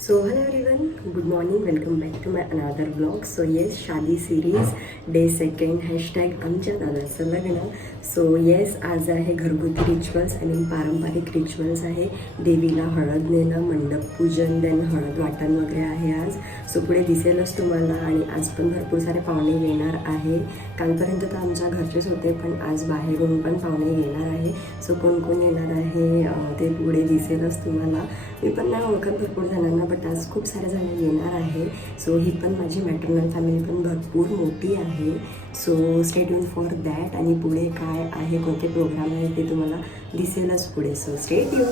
So hello everyone, good morning, welcome back to my another blog. So yes, शादी series day second hashtag आमच्या दादाचं लग्न. So yes, आज आहे घरगुती रिच्युअल्स आणि पारंपरिक रिच्युअल्स आहे. देवीला हळद नेणं, मंडप पूजन, देन हळद वाटण वगैरे आहे आज. सो पुढे दिसेलच तुम्हाला. आणि आज पण भरपूर सारे पाहुणे येणार आहे. कालपर्यंत तर आमच्या घरचेच होते, पण आज बाहेरून पण पाहुणे येणार आहे. सो कोण कोण येणार आहे ते पुढे दिसेलच तुम्हाला. मी पण नाही ओळखत भरपूर जणांना, बट आज खूप सारे जण येणार आहे. सो ही पण माझी मॅटर्नल फॅमिली पण भरपूर मोठी आहे. So stay tune for that. आणि पुढे काय आहे, कोणते प्रोग्राम आहे ते तुम्हाला दिसेलच पुढे. So stay tune.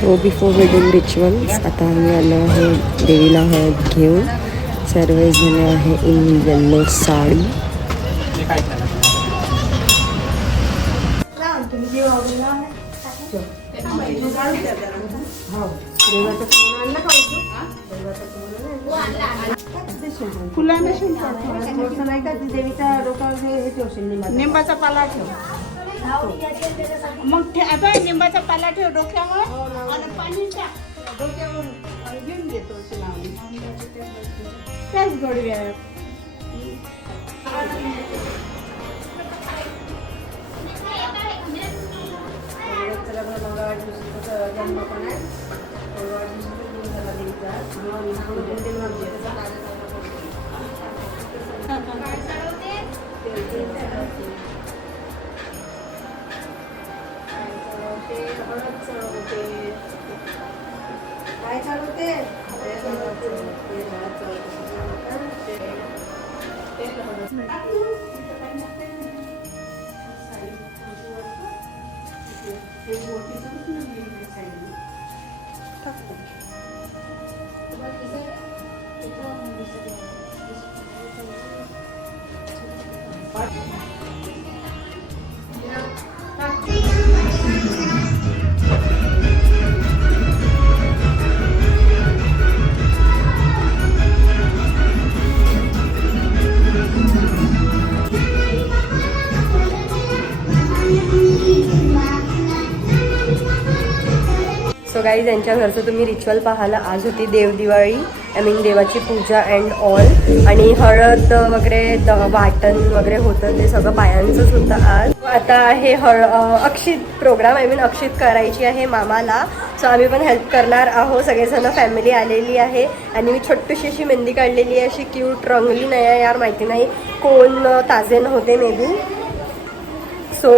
So before wedding rituals आता आम्ही आलो आहे देवीला हळद घेऊन. सर्वजण आहे इन येल्लो साडी. निंबाचा पाला ठेव. मग आता निंबाचा पाला ठेव डोक्यावर आणि पाणी टाक डोक्यावर आणि घेऊन घेतो त्याच गोडव्या. जन्म पण आहे. काय चालवते सो गाईज, यांच्या घरचं तुम्ही रिच्युअल पाहायला. आज होती देवदिवाळी, आय मीन देवाची पूजा अँड ऑल. आणि हळद वगैरे वाटण वगैरे होतं, ते सगळं बायांचंच होतं आज. आता आहे अक्षित प्रोग्राम, आय मीन अक्षित करायची आहे मामाला. सो आम्ही पण हेल्प करणार आहोत. सगळेजण फॅमिली आलेली आहे. आणि मी छोटीशी अशी मेहंदी काढलेली आहे, अशी क्यूट. रंगली नाही आहे यार, माहिती नाही कोण ताजे नव्हते मे बी. सो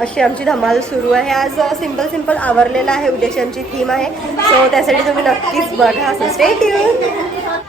अशी आमची धमाल सुरू आहे. आज सिंपल आवरलेलं आहे. उद्याची आमची थीम आहे. सो त्यासाठी तुम्ही नक्कीच बघा. So stay tune.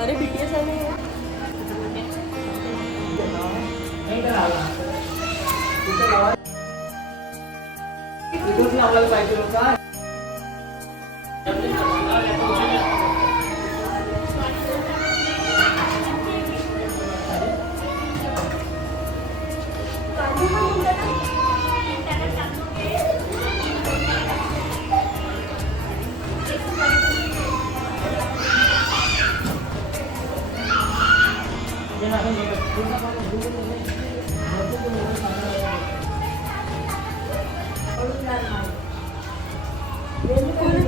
अरे BTS आहे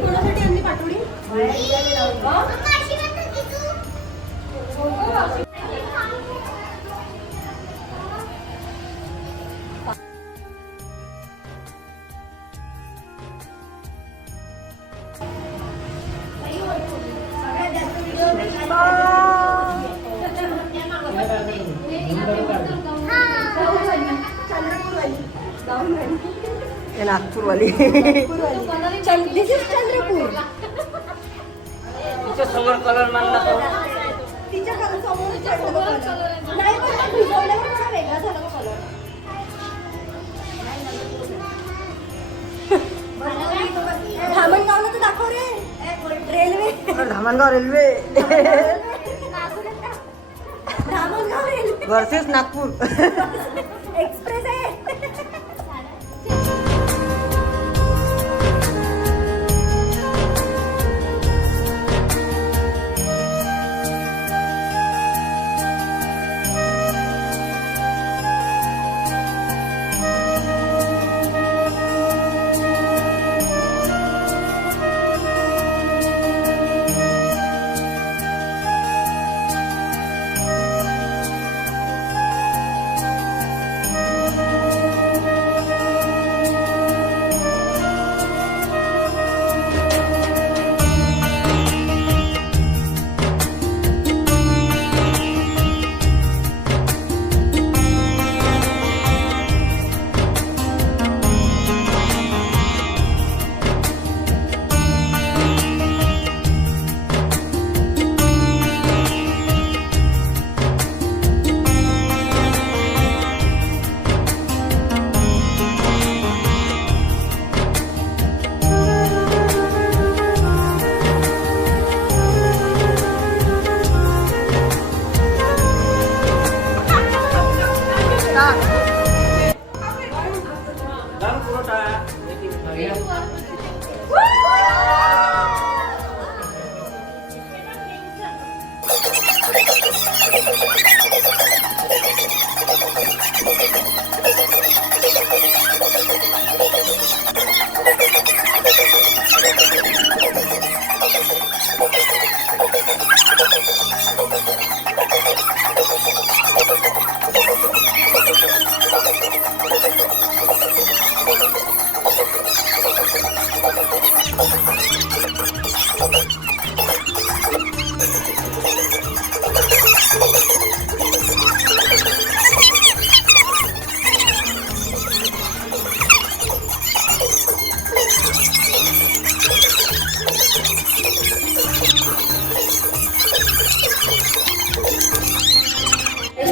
कोणासाठी आणली पाटोडी? नागपूरवाली दिस इज चंद्रपूर. तिच्या समोर कलर मानला तो. तिच्या समोर नाही पण भिजवल्यावर थोडा वेगळा झाला तो कलर. धामणगावला तर दाखव रे. Railway Dhamangaon railway Dhamangaon railway versus Nagpur express आहे.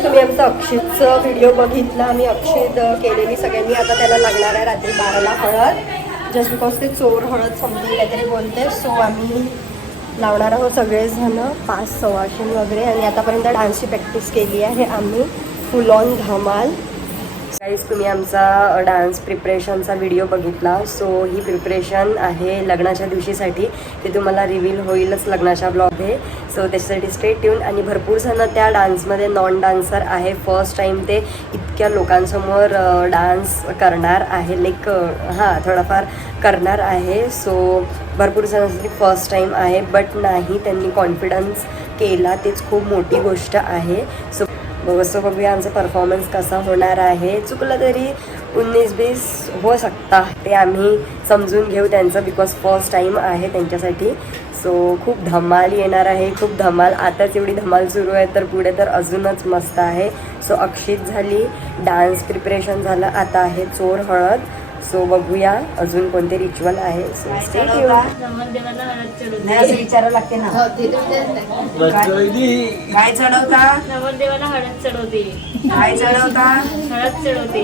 तुम्ही आमचा अक्षितचा व्हिडिओ बघितला. आम्ही अक्षित केलेली सगळ्यांनी. आता त्याला लागणार आहे रात्री 12ला हळद. जस्ट बिकॉज ते चोर हळद समजून काहीतरी बोलते. सो आम्ही लावणार आहोत सगळेजण 5 सवाशीण वगैरे. आणि आतापर्यंत डान्सची प्रॅक्टिस केली आहे आम्ही फुल ऑन धमाल. गाईज तुम्ही आमचा डान्स प्रिपरेशनचा व्हिडिओ बघितला. सो ही प्रिपरेशन आहे लग्नाच्या दिवशीसाठी. ते तुम्हाला रिव्हील होईलच लग्नाच्या ब्लॉगमध्ये. सो त्याच्यासाठी स्टे ट्यून. आणि भरपूर जण त्या डान्समध्ये नॉन डान्सर आहे. फर्स्ट टाईम ते इतक्या लोकांसमोर डान्स करणार आहे. लाईक थोडाफार करणार आहे. सो भरपूर जणांसाठी फर्स्ट टाईम आहे. बट नाही, त्यांनी कॉन्फिडन्स केला, तेच खूप मोठी गोष्ट आहे. सो बघूया आमचा परफॉर्मन्स कसा होणार आहे. चुकलं तरी 19-20 हो शकता, ते आम्ही समजून घेऊ त्यांचं. बिकॉज फर्स्ट टाईम आहे त्यांच्यासाठी. सो खूप धमाल येणार आहे, खूप धमाल. आताच एवढी धमाल सुरू आहे तर पुढे तर अजूनच मस्त आहे. सो अक्षित झाली, डान्स प्रिपरेशन झालं, आता आहे चोर हळद. सो बघूया अजून कोणते रिच्युअल आहे. So stay tune. विचारावं लागते ना काय चढवता. नवरदेवाला हळद चढवते. काय चढवता. हळद चढवते.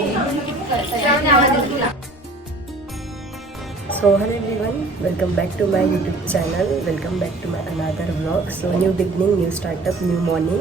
So hello everyone, welcome back to my YouTube channel, welcome back to my another vlog. So new beginning, new startup, new morning.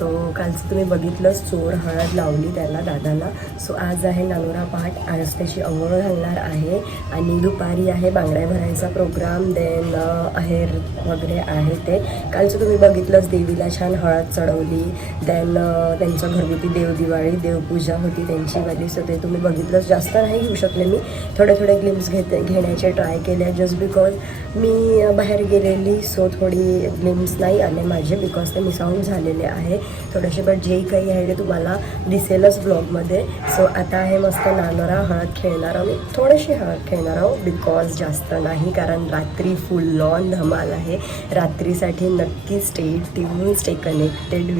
So कालचं तुम्ही बघितलंच, चोर हळद लावली त्याला दादाला. सो आज आहे नानोरा पाठ, आज त्याची अंघोळ घालणार आहे आणि दुपारी आहे बांगड्या भरायचा प्रोग्राम, देन आहेर वगैरे आहे ते. कालचं तुम्ही बघितलंच, देवीला छान हळद चढवली, देन त्यांचं घरगुती देवदिवाळी देवपूजा होती त्यांची वाली. सो ते तुम्ही बघितलंच. जास्त नाही घेऊ शकले मी, थोडे ग्लिम्स घेण्याचे ट्राय केले जस्ट बिकॉज मी बाहेर गेलेली. सो थोडी ग्लिम्स नाही आले माझे बिकॉज ते मिस आउट झालेले आहे थोडेसे, बट जे काही आहे ते तुम्हाला दिसेलच ब्लॉगमध्ये. सो आता आहे मस्त नानोरा, हळद खेळणार आहोत, थोडीशी हळद खेळणार आहोत बिकॉज जास्त नाही, कारण रात्री फुल ऑन धमाल आहे. रात्रीसाठी नक्की stay connected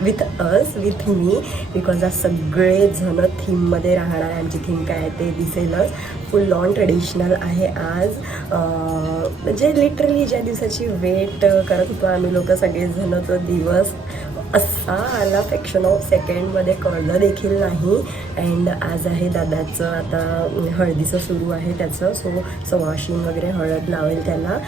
with us, with me, because आज सगळेजण थीममध्ये राहणार आहे. आमची थीम काय आहे ते दिसेलच. फुल ऑन ट्रेडिशनल आहे आज, म्हणजे लिटरली ज्या दिवसाची वेट करत होतो आम्ही लोक सगळेजण, तो दिवस असा आला फ्रॅक्शन ऑफ सेकंडमध्ये, कळलं देखील नाही. अँड आज आहे दादाचं आता हळदीचं सुरू आहे त्याचं. सो सवाशीण वगैरे हळद लावेल त्याला.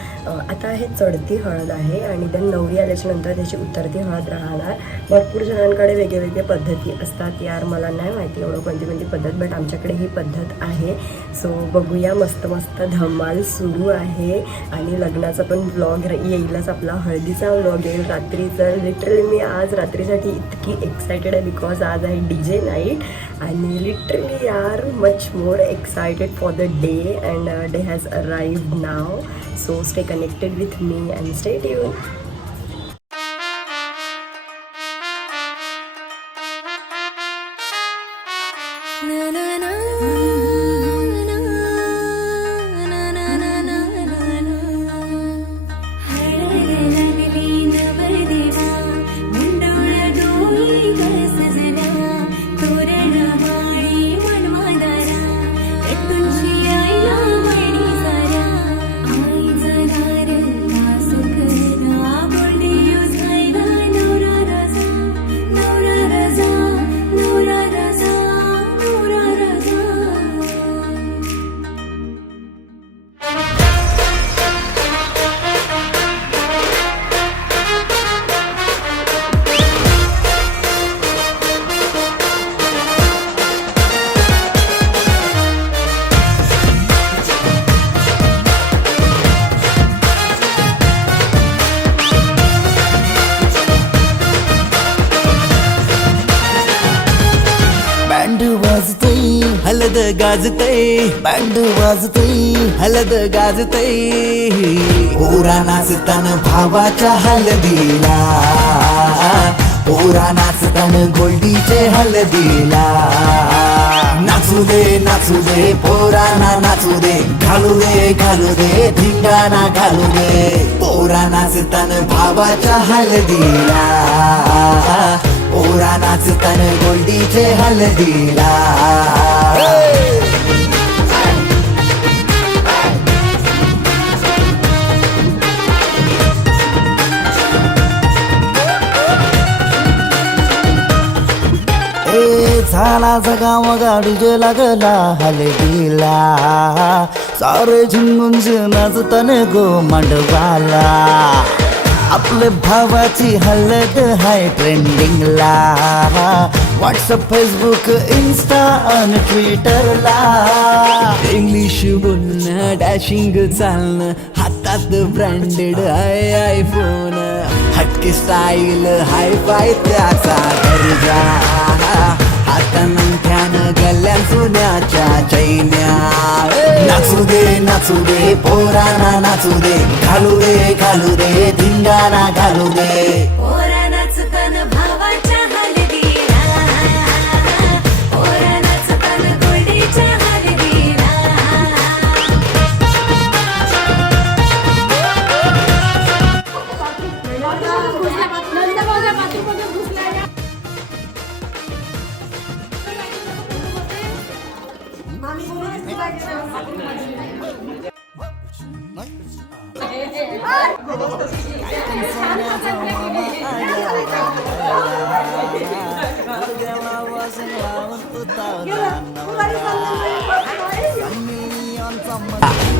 आता आहे चढती हळद आहे आणि देन नवरी आल्याच्या नंतर त्याची उतरती हळद राहणार. भरपूर जणांकडे वेगवेगळ्या पद्धती असतात यार, मला नाही माहिती एवढं कोणती पद्धत, बट आमच्याकडे ही पद्धत आहे. सो बघूया, मस्त धमाल सुरू आहे. आणि लग्नाचा पण व्लॉग येईलच, आपला हळदीचा व्लॉग येईल रात्रीचं. लिटरली मी आज रात्रीसाठी इतकी एक्सायटेड आहे बिकॉज आज आहे DJ नाईट आणि literally are much more excited for the day and day has arrived now. So stay connected with me and stay tune. हलद गाजतय, बँड वाजतय, हलद गाजतय. पोरा नाचतान भावाच्या हलदीला, पोरा नाचतान गोल्डीचे हलदीला. नाचू दे पोराना नाचू दे, घालू दे धिंगाणा घालू दे. पोरा नाचतान भावाच्या हलदीला, पोरा नाचतान गोल्डीचे हलदीला. झाला जगा मगा डीजे लागला हलदीला. सारे झुंगून नाचतान गो मांडवाला. आपल्या भावाची हलद हाय ट्रेंडिंगला. व्हॉट्सअप, फेसबुक, इन्स्टा आणि ट्विटरला. इंग्लिश बोलणं, डॅशिंग चालणं, हातात ब्रँडेड आयफोन. हटके स्टाईल हाय फाय त्याचा दर्जा. हातानं गल्ल्या सोन्याच्या चैन्या. नाचू दे पोराना नाचू दे, घालू दे धिंगाणा घालू दे. पोरा नाचतान भावाच्या हलदीला, पोरा नाचतान गोल्डीच्या हलदीला.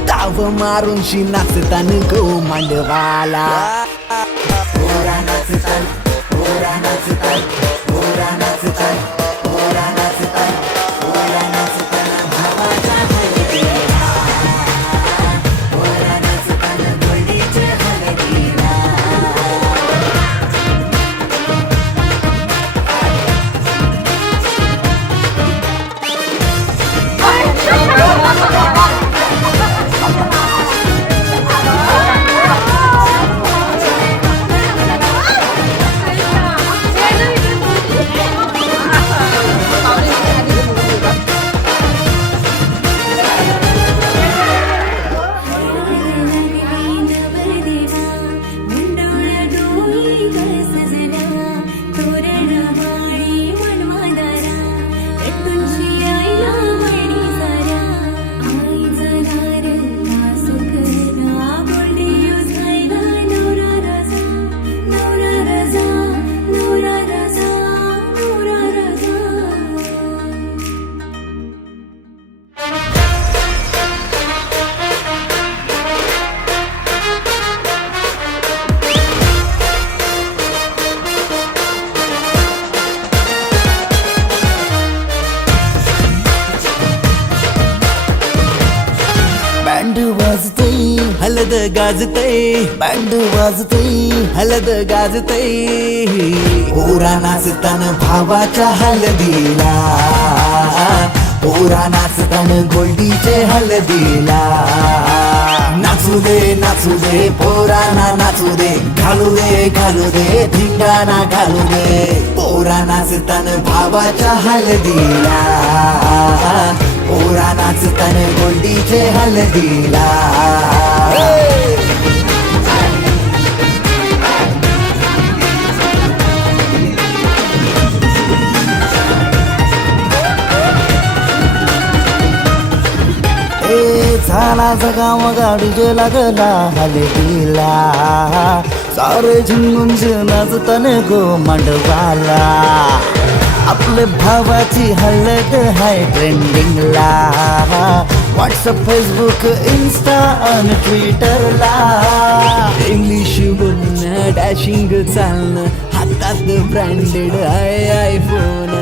ताव मारून शी नाचतान गो मांडवाला. पोरा नाचतान पोरा नाचतात, पोरा नाचतात, पोरा नाचतात, पोरा नाचताना भावाच्या हलगीला, पोरा नाचताना गोडीच्या हलगीला. बँड वाजतय हलद गाजतय, बँड वाजतय हलद गाजतय, पोरा नाचताना भावाच्या हलदीला, पोरा नाचताना गोल्डीचे हलदीला. नाचू दे पोरांना नाचू दे, घालू दे धिंगाणा घालू दे, पोरा नाचताना भावाच्या हलदीला, पोरा नाचताना गोल्डीचे हलदीला. झाला जगाव गाडी जे लागला हलदीला, सारे झुंगून नाचताना गो मांडवाला, आपले भावाची हलद हाय ट्रेंडिंगला, व्हॉट्सअप फेसबुक इन्स्टा आणि ट्विटरला. इंग्लिश बोलणं डॅशिंग चालणं, हातात ब्रँडेड आयफोन,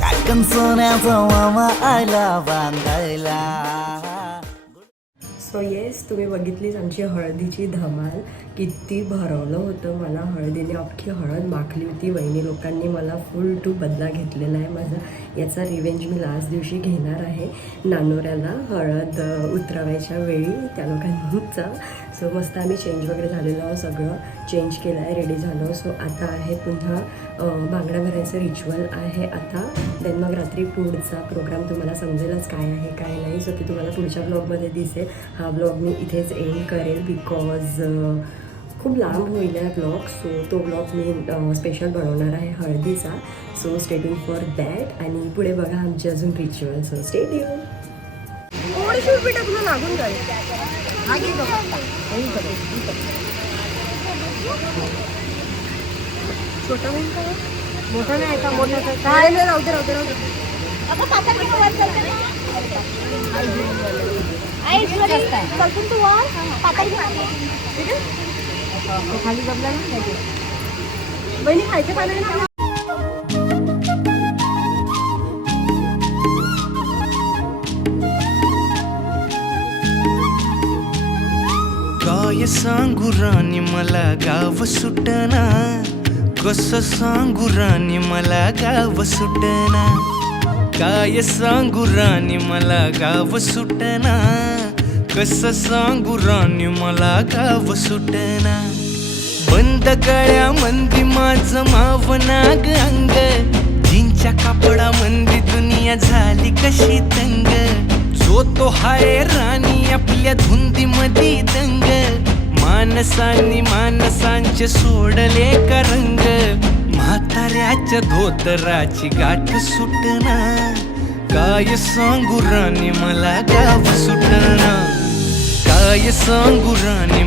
काकण सोन्याचा मामा आयला बांधायला. सो येस, तुम्ही बघितलीच आमची हळदीची धमाल. किती भरवलं होतं मला हळदीने, अख्खी हळद माखली होती. वहिनी लोकांनी मला फुल टू बदला घेतलेला आहे माझा. याचा रिवेंज मी लास्ट दिवशी घेणार आहे नानोऱ्याला हळद उतरवायच्या वेळी त्या लोकांचा. सो मस्त आम्ही चेंज वगैरे झालेलो आहोत, सगळं चेंज केलं आहे, रेडी झालो. सो आता आहे पुन्हा बांगडा भरायचं रिच्युअल आहे आता. देन मग रात्री पुढचा प्रोग्राम तुम्हाला समजेलच काय आहे काय नाही. सो ती तुम्हाला पुढच्या ब्लॉगमध्ये दिसेल. हा ब्लॉग मी इथेच एंड करेल बिकॉज खूप लांब होईल आहे ब्लॉग. सो तो ब्लॉग मी स्पेशल बनवणार आहे हळदीचा. So stay tune for that. आणि पुढे बघा आमचे अजून रिच्युअल. So stay tune. थोडीशी उलपीटा तुला लागून जाईल. छोटा होईल का? मोठा नाही का? मोठा काय नाही. राहू दे. खाली जमला ना बहिणी खायचे पाणी ना. काय सांगू राणी मला गाव सुटना, कसं सांगू राणी मला गाव सुटना. काय सांगू राणी मला गाव सुटना, कसं सांगू राणी मला गाव सुटना. बंद गळ्या मंदी माझं मावनाग अंग, जीनच्या कापडा मंदी दुनिया झाली कशी तंग. जो तो हाय राणी आपल्या धुंदी मधी दंग, माणसांनी माणसांचे सोडले का रंग. म्हाताऱ्याच्या धोतराची गाठ सुटना, काय सांगू राणी मला गाव सुटना. काय सांगू राणी